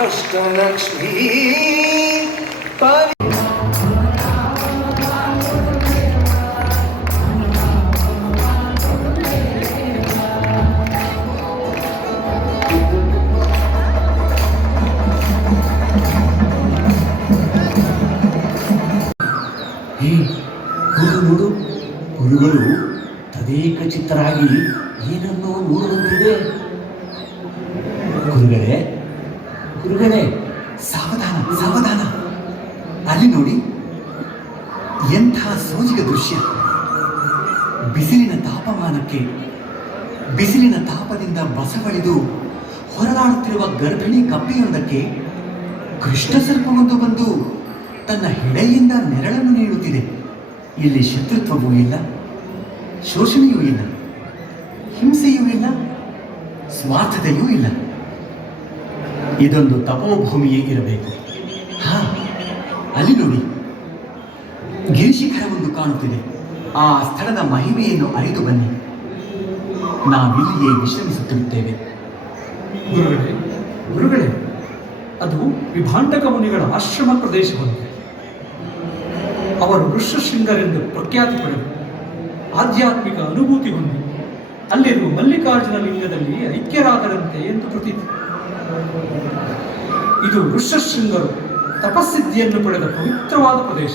अष्टलक्ष्मी ನೋಡು ಗುರುಗಳು ತದೇಕ ಚಿತ್ತರಾಗಿ ಏನನ್ನೋ ನೋಡುವಂತಿದೆ. ಗುರುಗಳೇ ಸಾವಧಾನ ಸಾವಧಾನ, ಅಲ್ಲಿ ನೋಡಿ ಎಂಥ ಸೋಜಿಗ ದೃಶ್ಯ. ಬಿಸಿಲಿನ ತಾಪದಿಂದ ಬಸವಳಿದು ಹೊರಲಾಡುತ್ತಿರುವ ಗರ್ಭಿಣಿ ಕಪ್ಪೆಯೊಂದಕ್ಕೆ ಕೃಷ್ಣ ಸರ್ಪವೊಂದು ಬಂದು ತನ್ನ ಹೆಡೆಯಿಂದ ನೆರಳನ್ನು ನೀಡುತ್ತಿದೆ. ಇಲ್ಲಿ ಶತ್ರುತ್ವವೂ ಇಲ್ಲ, ಶೋಷಣೆಯೂ ಇಲ್ಲ, ಹಿಂಸೆಯೂ ಇಲ್ಲ, ಸ್ವಾರ್ಥತೆಯೂ ಇಲ್ಲ. ಇದೊಂದು ತಪೋಭೂಮಿಯೇ ಇರಬೇಕು. ಅಲ್ಲಿ ನೋಡಿ, ಗಿರಿಶಿಖರವೊಂದು ಕಾಣುತ್ತಿದೆ. ಆ ಸ್ಥಳದ ಮಹಿಮೆಯನ್ನು ಅರಿತು ಬನ್ನಿ. ನಾವಿಲ್ಲಿಯೇ ವಿಶ್ರಮಿಸುತ್ತಿರುತ್ತೇವೆ. ಗುರುಗಳೇ, ಅದು ವಿಭಾಂಡಕ ಮುನಿಗಳ ಆಶ್ರಮ ಪ್ರದೇಶವಾಗಿದೆ. ಅವರು ಋಷ್ಯಶೃಂಗರೆಂದು ಪ್ರಖ್ಯಾತಿ ಪಡೆದು ಆಧ್ಯಾತ್ಮಿಕ ಅನುಭೂತಿ ಹೊಂದಿ ಅಲ್ಲಿರುವ ಮಲ್ಲಿಕಾರ್ಜುನ ಲಿಂಗದಲ್ಲಿ ಐಕ್ಯರಾದರಂತೆ ಎಂದು ಪ್ರತೀತಿ. ಇದು ಋಷ್ಯಶೃಂಗರು ತಪಸ್ಸಿದ್ಧಿಯನ್ನು ಪಡೆದ ಪವಿತ್ರವಾದ ಪ್ರದೇಶ.